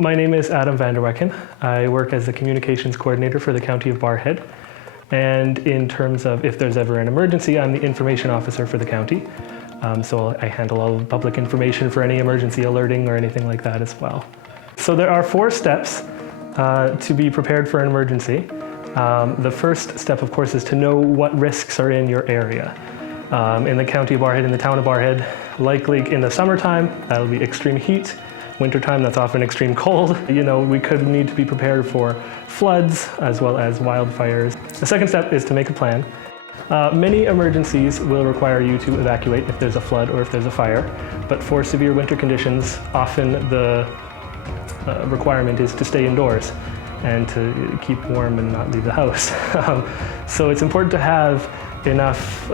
My name is Adam van der Wecken. I work as the communications coordinator for the County of Barrhead. And in terms of if there's ever an emergency, I'm the information officer for the county. So I handle all public information for any emergency alerting or anything like that as well. So there are 4 steps to be prepared for an emergency. The first step, of course, is to know what risks are in your area. In the County of Barrhead, in the town of Barrhead, likely in the summertime, that'll be extreme heat. Wintertime, that's often extreme cold. We could need to be prepared for floods as well as wildfires. The second step is to make a plan. Many emergencies will require you to evacuate if there's a flood or if there's a fire, but for severe winter conditions, often the requirement is to stay indoors and to keep warm and not leave the house. So it's important to have enough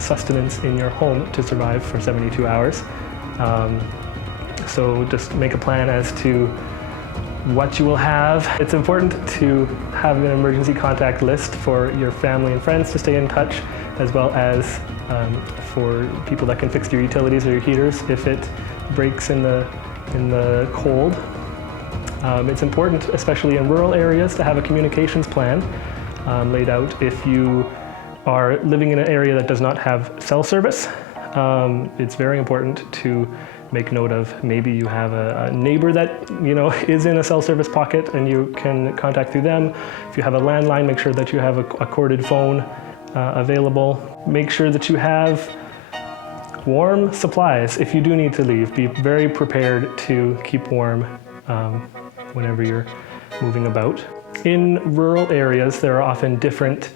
sustenance in your home to survive for 72 hours. So just make a plan as to what you will have. It's important to have an emergency contact list for your family and friends to stay in touch, as well as for people that can fix your utilities or your heaters if it breaks in the cold. It's important, especially in rural areas, to have a communications plan laid out. If you are living in an area that does not have cell service, it's very important to make note of maybe you have a neighbor that is in a cell service pocket and you can contact through them. If you have a landline, make sure that you have a corded phone available. Make sure that you have warm supplies if you do need to leave. Be very prepared to keep warm whenever you're moving about. In rural areas, there are often different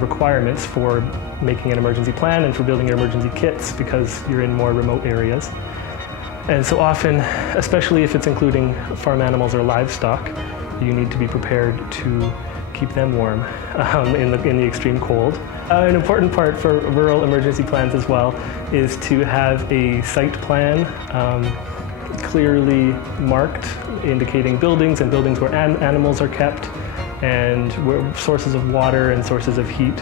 requirements for making an emergency plan and for building your emergency kits because you're in more remote areas. And so often, especially if it's including farm animals or livestock, you need to be prepared to keep them warm in the extreme cold. An important part for rural emergency plans as well is to have a site plan clearly marked, indicating buildings and buildings where animals are kept and sources of water and sources of heat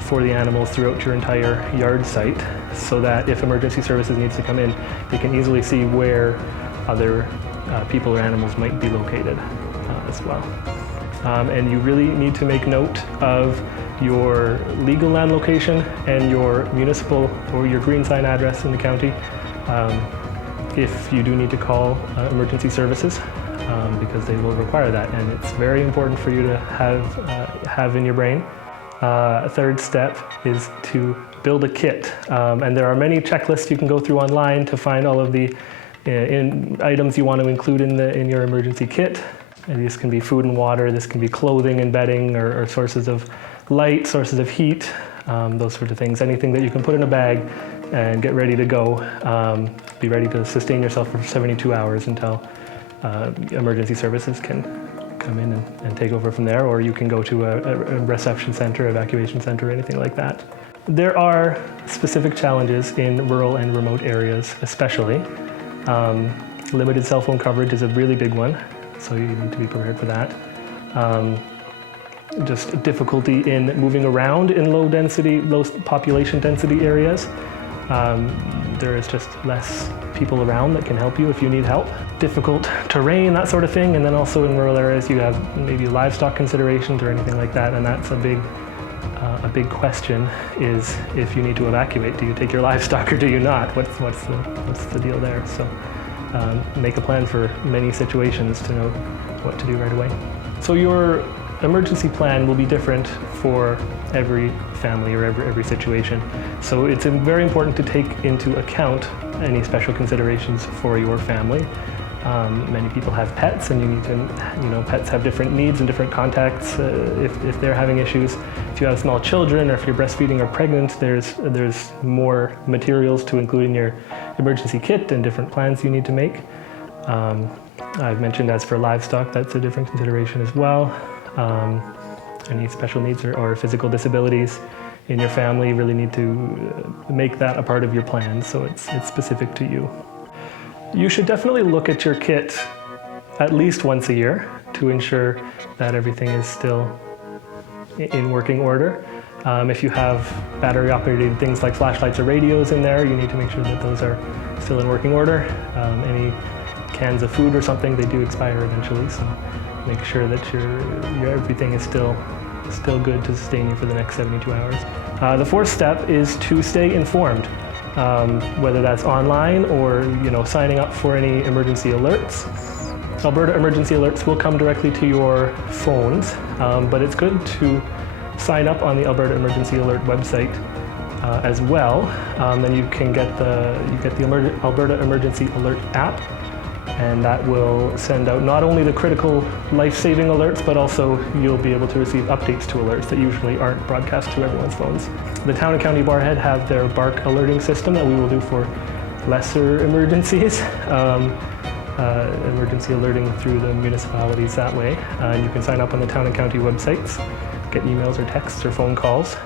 for the animals throughout your entire yard site, so that if emergency services needs to come in, they can easily see where other people or animals might be located as well. And you really need to make note of your legal land location and your municipal or your green sign address in the county if you do need to call emergency services, because they will require that, and it's very important for you to have in your brain. A third step is to build a kit, and there are many checklists you can go through online to find all of the items you want to include in your emergency kit. And this can be food and water, this can be clothing and bedding, or sources of light, sources of heat, those sort of things. Anything that you can put in a bag and get ready to go. Be ready to sustain yourself for 72 hours until emergency services can come in and take over from there, or you can go to a reception center, evacuation center, anything like that. There are specific challenges in rural and remote areas, especially. Limited cell phone coverage is a really big one, so you need to be prepared for that. Just difficulty in moving around in low population density areas. There is just less people around that can help you if you need help. Difficult terrain, that sort of thing, and then also in rural areas you have maybe livestock considerations or anything like that, and that's a big question is if you need to evacuate, do you take your livestock or do you not? What's the deal there? So make a plan for many situations to know what to do right away. So your emergency plan will be different for every family or every situation. So it's very important to take into account any special considerations for your family. Many people have pets, and you need to, pets have different needs and different contacts if they're having issues. If you have small children or if you're breastfeeding or pregnant, there's more materials to include in your emergency kit and different plans you need to make. I've mentioned as for livestock, that's a different consideration as well. Any special needs or physical disabilities in your family, you really need to make that a part of your plan so it's specific to you. You should definitely look at your kit at least once a year to ensure that everything is still in working order. If you have battery-operated things like flashlights or radios in there, you need to make sure that those are still in working order. Any cans of food or something, they do expire eventually, so make sure that your everything is still good to sustain you for the next 72 hours. The fourth step is to stay informed, whether that's online or signing up for any emergency alerts. Alberta emergency alerts will come directly to your phones, but it's good to sign up on the Alberta Emergency Alert website as well. Then you can get the Alberta Emergency Alert app, and that will send out not only the critical life-saving alerts, but also you'll be able to receive updates to alerts that usually aren't broadcast to everyone's phones. The Town and County of Barrhead have their BARC alerting system that we will do for lesser emergencies. Emergency alerting through the municipalities that way. You can sign up on the Town and County websites, get emails or texts or phone calls,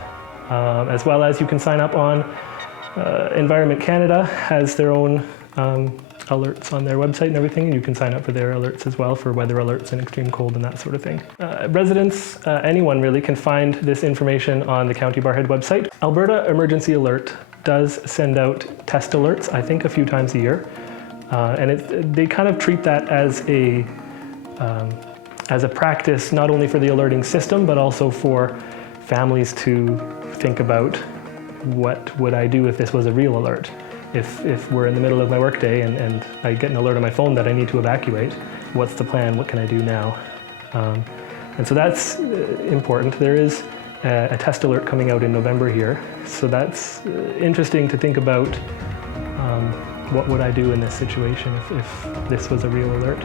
as well as you can sign up on Environment Canada has their own alerts on their website and everything, and you can sign up for their alerts as well for weather alerts and extreme cold and that sort of thing. Residents, anyone really, can find this information on the County of Barrhead website. Alberta Emergency Alert does send out test alerts, I think a few times a year, and they kind of treat that as a practice not only for the alerting system, but also for families to think about, what would I do if this was a real alert? If we're in the middle of my workday and I get an alert on my phone that I need to evacuate, what's the plan? What can I do now? And so that's important. There is a test alert coming out in November here, so that's interesting to think about. What would I do in this situation if this was a real alert?